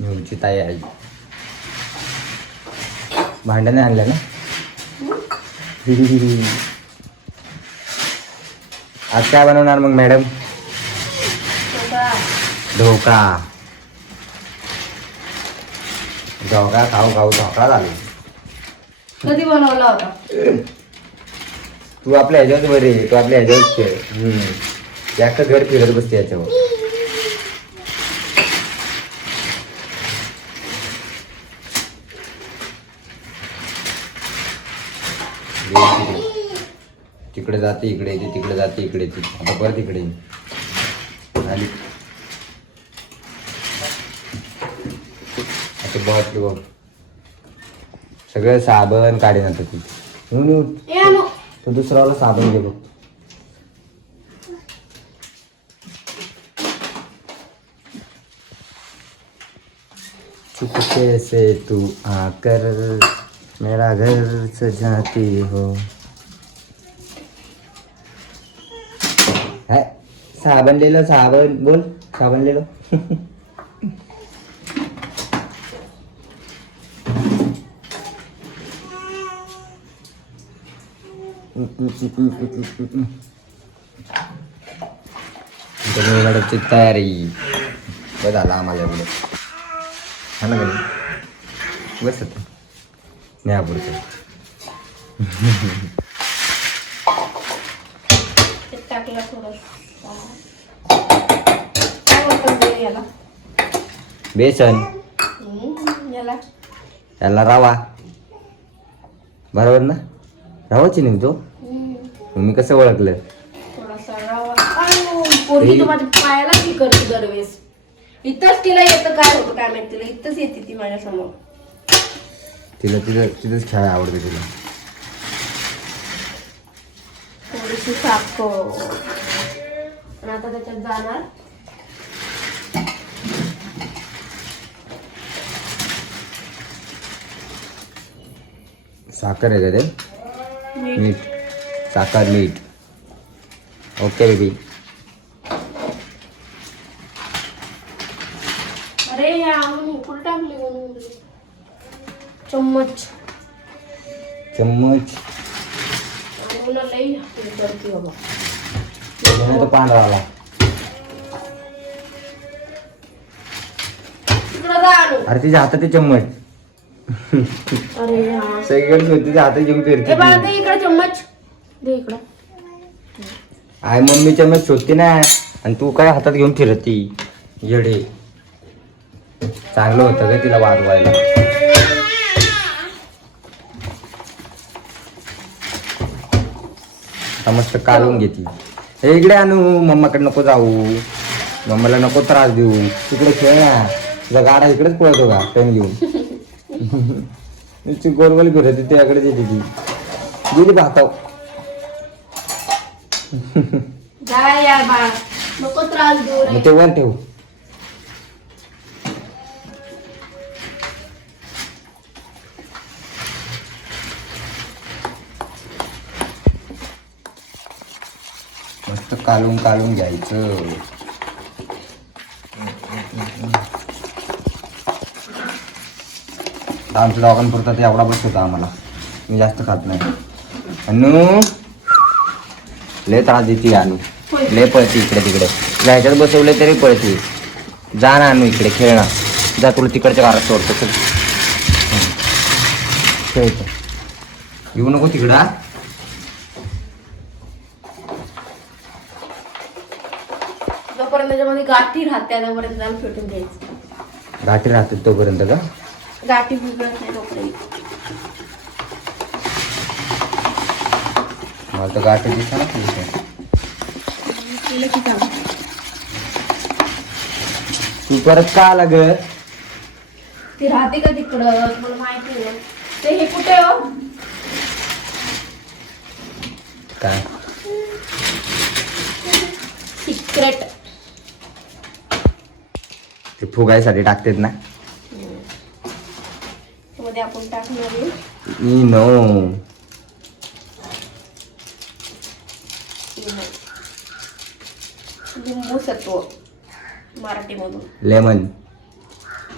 न्यूची तयारी. भांडणे आणलं ना. आज काय बनवणार मग मॅडम? ढोका. ढोका खाऊ खाऊ ढोका झाले. कधी बनवला होता? तू आपल्या ह्याच्यावर बरे, तू आपल्या ह्याच्यावर खेळ. जास्त घर फिरत बसते याच्यावर. तिकडे जाते इकडे येते, तिकडे जाते इकडे येते. आता परत इकडे आली. आता बघ बघ सगळं साबण काढे ना ती. तो दुसरावाला साबण घे बघ. चुपके से तू आकर मेरा घर सजाती हो. है साबण ले लो, साबण बोल, साबण ले लो. मॅडमची तयारी बस झाला आम्हाला एवढं. हा ना मॅडम बस आता न्या पुढचं. टाकला थोडं. काय बोलतो याला? बेसन. याला याला रवा. बरोबर ना? रवाची नाही तो. मी कसं ओळखलं? थोडासा रवा. पोरगी तर माझ्या पायाला ती करते दरवेळेस. इथंच तिला येतं काय होतं काय माहिती, तिला इथंच येते ती माझ्या समोर. तिला तिथं तिथंच खेळ आवडते तिला. थोडीशी साखर आणि आता त्याच्यात जाणार साखर आहे का ते? मीठ. साखर मीठ. Okay baby. अरे या कुठं टाकली म्हणून चम्मच. चम्मच मुलं लई करते बाबा. तो पांढरा आला. अरे तिच्या हातात ते चम्मच. अरे हा सगळीकडे तिच्या हातात घेऊन फिरते. दे इकडे चम्मच. दे इकडे. आय मम्मी चम्मच शोधते ना आणि तू काय हातात घेऊन फिरती येडे. चांगलं होतं का तिला वाजवायला. आता मस्त काढून घेते. हे इकडे आणू, मम्माकडे नको जाऊ, मम्माला नको त्रास देऊ. तिकडे खेळ ना. तुझा गाडा इकडेच पळतो का पेन घेऊन? गोलगोल फिरत त्याकडे येते ती. गेली भाताव. जाय यार बाळ, नको त्रास देऊ रे. मग ते वर ठेव. मस्त कालून कालून घ्यायचं. आमच्या दोघांपुरता ते एवढा बस होता आम्हाला. मी जास्त खात नाही. अनु लय त्रास देते. अनु लय पळते इकडे तिकडे. ह्याच्यात बसवले तरी पळते. जा ना अनु इकडे खेळ ना. जा तुला तिकडच्या घरात सोडतो. चल खेळतो. येऊ नको तिकडा. जोपर्यंत त्याच्यामध्ये गाठी राहते तोपर्यंत त्याला फेटून द्यायचं. गाठी राहतात तोपर्यंत का? गाठी बिघडत नाही तोपर्यंत. मला तर गाठी दिसा ना तू परत का आला ग? ती राहते का तिकडं मला माहिती नाही. ते हे कुठे हो? काय सिक्रेट. ते फुगायसाठी टाकतात ना. मध्ये आपण टाकणार आहे नो. लिंबू सत्व. मराठीमधून लेमन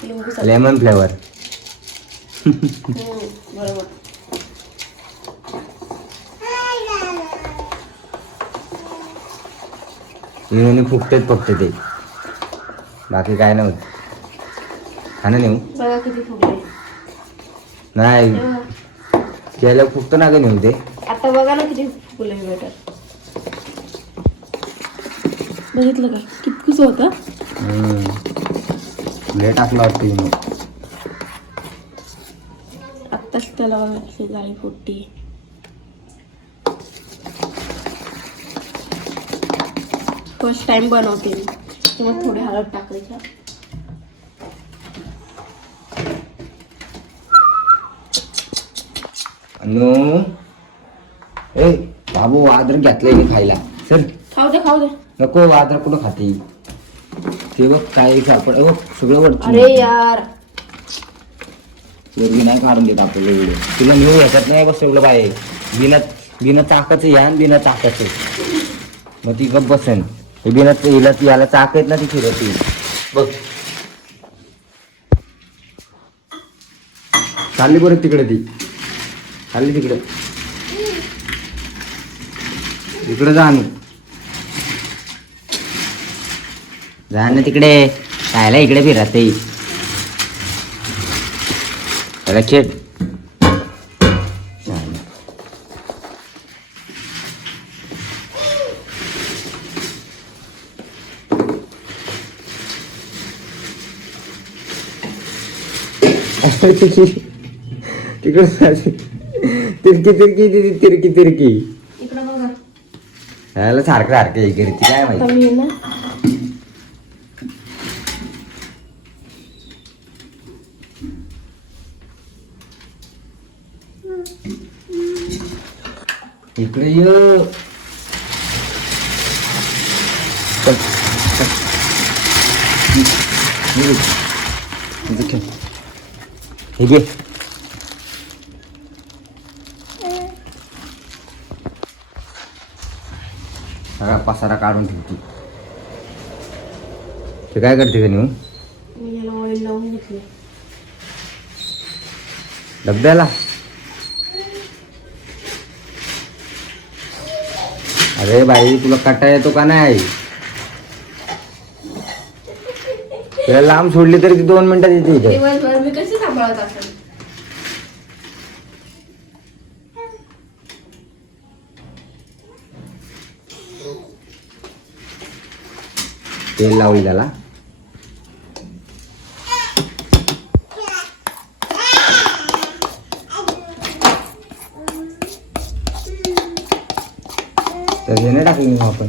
लिंबू सरबत. Lemon flavour. बरोबर. लिंबूने फुकतेच फक्त ते, बाकी काय नव्हतं. हा ना नेऊ बघा किती फुगले. नाही केलं फुकतं ना ग नेऊ ते. आता बघा ना किती फुगले बेटर. बघितलं का कितकंच होतं. लय टाकलं वाटतं हिने. आत्ताच त्याला बघा कशी जाळी फुटती. फर्स्ट टाइम बनवते मी, तेव्हा थोडे हळद टाकायच्या. अनु ए बाबू अद्रक घेतलंय मी खायला. सर खाऊ दे खाऊ दे. नको अद्रक कुठं खाते ते बघ काय सापड बघ सगळं वरती. अरे यार वरती नाही काढून देत आपल्याला एवढं. तुला नेऊ ह्याच्यात नाही बस सगळं बाहेर. बिना चाकाचं या आणि बिना चाकाचं मग ती गप बसन. हे बिना याला चाक आहेत ना ती फिरती बघ. चालली बरं तिकडे ती चालली तिकडे. तिकडे जा ना तिकडे. खायला इकडे फिरते त्याला खेळ. तिकडे तिरकी इकडं बघा. ह्याला सारखं सारखं हे करते काय माहिती. कमी आहे ना. इकडे ये. चल चल. हे घे. सगळा पसारा काढून ठेवते. ते काय करते का नेऊ मी याला ऑइल लावून घेतले. डब्याला. अरे बाई तुला कटा येतो का नाही. त्याला लांब सोडली तरी ती 2 मिनिटात येते इथे. दिवसभर मी कशी सांभाळत असेल. तेल लावली त्याला. तर हे नाही टाकली मग आपण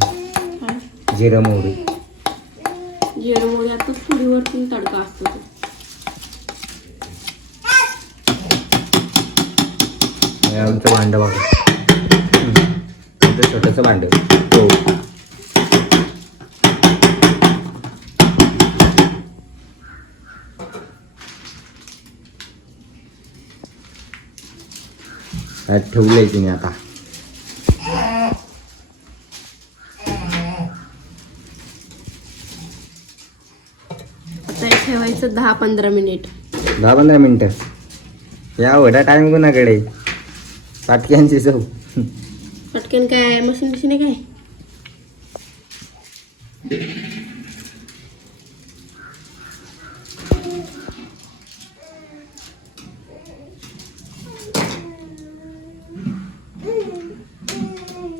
जिरं मोहरी. जिरं मोहरी आता फुडीवरती तडका असतो तो. हे आमचं भांड बघा. छोटंसं भांड हो. ठेवलंय तिने आता. आता हे ठेवायचं 10-15 मिनिट. 10-15 मिनिटं. या एवढा टाइम कोणाकडे. पाटक्यांची चव. पटकन काय मशीन बिशीन आहे काय.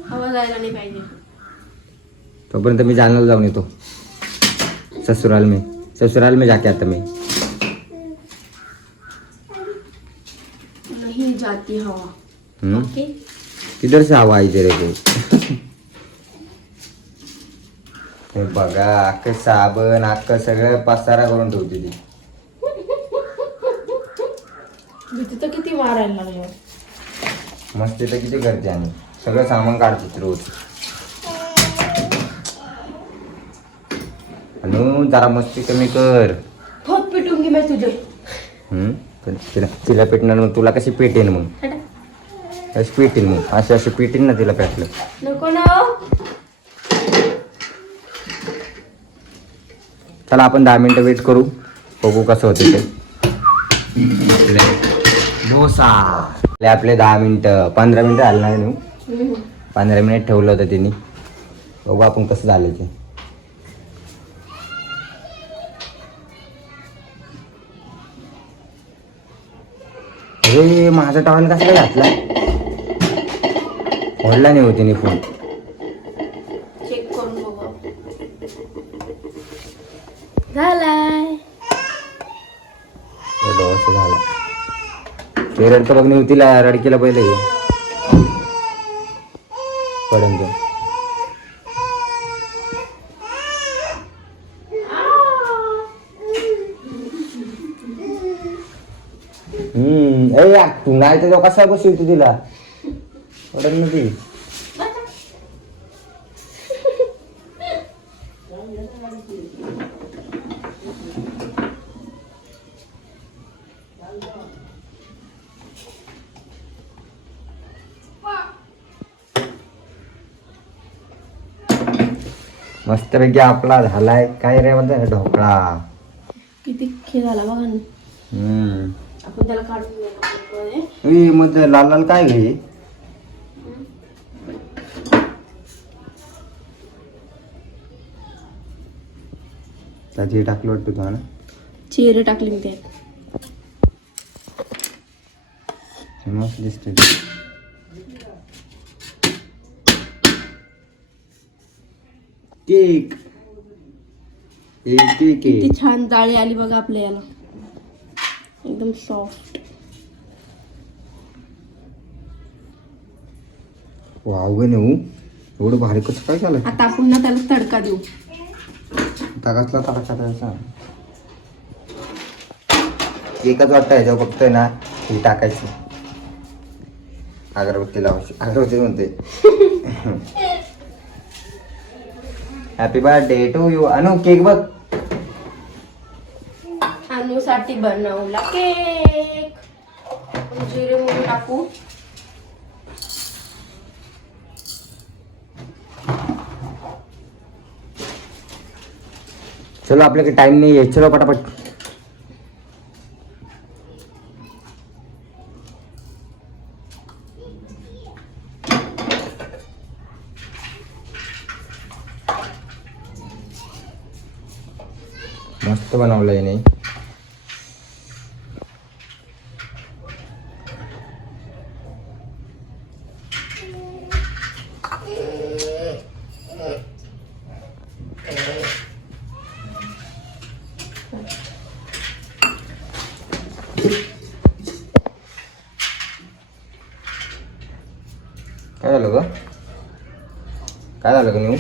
हवा जायला नाही पाहिजे. तोपर्यंत मी जालन्याला जाऊन येतो. ससुराल में जाके आता मैं. नहीं जाती हवा. ओके. किधर से हवा आई तेरे को. हे बघा अख्खं साबण अख्खं सगळं पसारा करून ठेवते ती. भीती तर किती मारायला लागलं. मस्ती तर किती करते आणि सगळं सामान काढते रोज. अनु जरा मस्ती कमी कर. थोत पिटूंगी मैं तुझे. पण तिला पेटणार मग तुला कशी पेटेन मग. हटा. अशी पेटेल मग अशी पेटेल ना तिला पेटलं. नको ना. चला आपण 10 मिनिटं वेट करू, बघू कसं होते ते. डोसा आपले 10 मिनिटं 15 मिनिटं आलं नाही नेऊ. 15 मिनिट ठेवलं होतं त्यांनी. बघू आपण कसं झालं ते. अरे माझा टॉवेल कसा काय घातला, ओढला नाही होते नि फोन. चेक करून बघू. झालाय डोसा झाला. ते रडतं बघ नाही तिला रडकीला पहिले पडून तो. ए यार तू नाही तर कसा बसू होती तिला पडत ना ती. मस्तपैकी आपला झालाय. काय रे म्हणतात ढोकळा. किती खे झाला बघा ना. आपण त्याला काढून ए मग लाल लाल काय घे. त्यात हे टाकलं वाटतं तुला ना. चेहरे टाकले मी त्यात. मस्त दिसते. केक किती छान जाळी आली बघा आपल्या याला, एकदम सॉफ्ट. वाव ग नेऊ एवढं भारी कसं काय झालं. आता आपण ना त्याला तडका देऊ. कसला तडका द्यायचा. एकच वाटतं ह्याच्यावर फक्त ना हे टाकायची अगरबत्ती लावायची. अगरबत्ती म्हणते. Happy birthday to you. Anu cake बघ. अनुसाठी बनवला केक. जिरे मोहरी टाकू. चलो आपल्याकडे टाइम नाही आहे. चलो पटापट. मस्त बनवलंय नाही. काय झालं ग. काय झालं ग नेऊ.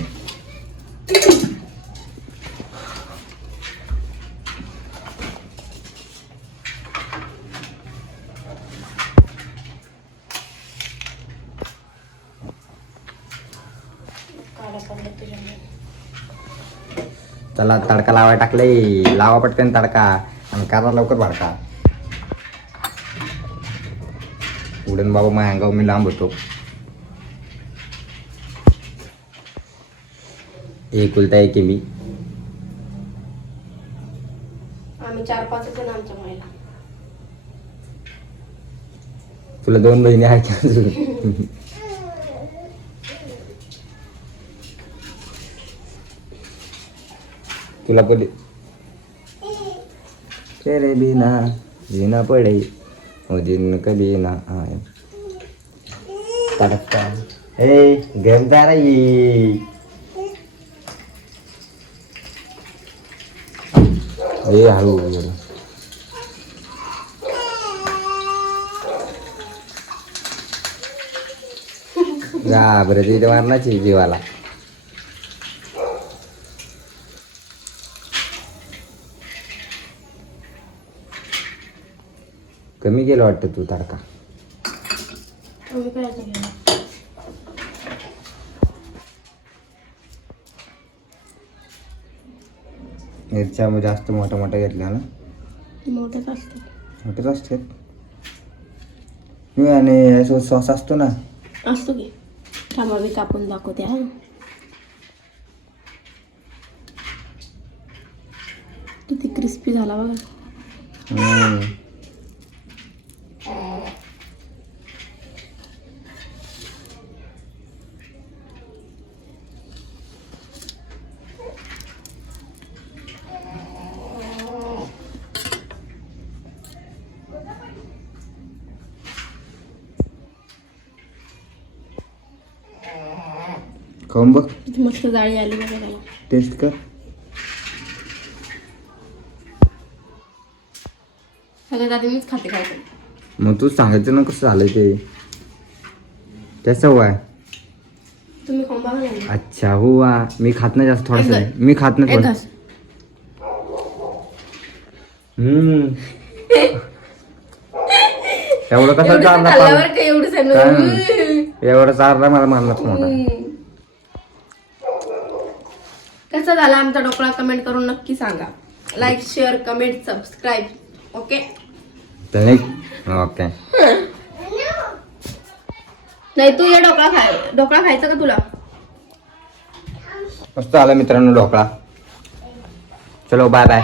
चला तडका लावाय टाकले. लावा पटकन तडका आणि करा लवकर भडका. उडन बाबा माझ्या अंगावर मी लांब होतो. एकुलता एक मी. आम्ही 4-5 जण आमच्या महिला. तुला 2 बहिणी आहेत का अजून. तुला पडे तेरे बिना जीना पडे हो दिन कभी ना आए. तडका हे गेम तयार आहे. हे हळू घाबरत इथे मारण्याची जीवाला. कमी गेलं वाटतं तू तडका. मिरच्या जास्त मोठ्या मोठ्या घेतल्या ना. मोठेच असतात. मोठेच असतात. मी आणि सॉस असतो ना. असतो की. थांबा मी कापून दाखवते. हा किती क्रिस्पी झाला बघा. खाऊन बघ, किती मस्त जाळी आली बघा त्याला. टेस्ट कर. सगळ्यात आधी मीच खाते काय ते. मग तू सांगायचं ना कसं झालंय ते. कसं हुआ? तुम्ही खाऊन बघा ना. अच्छा हुआ. मी खात नाही जास्त थोडस. मी खात नाही एक थोडं. घास. एवढं कसं एवढंसं चालला खाल्ल्यावर काय एवढंसं आहे काय ना. नाही. एवढं चालला मला मारलाच मोठा. कसा झाला आमचा ढोकळा कमेंट करून नक्की सांगा. Like share comment subscribe. Okay okay. नाही तू ये ढोकळा खायचा का तुला? मस्त आला मित्रांनो ढोकळा. चलो बाय बाय.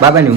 बाय बाय नेऊ.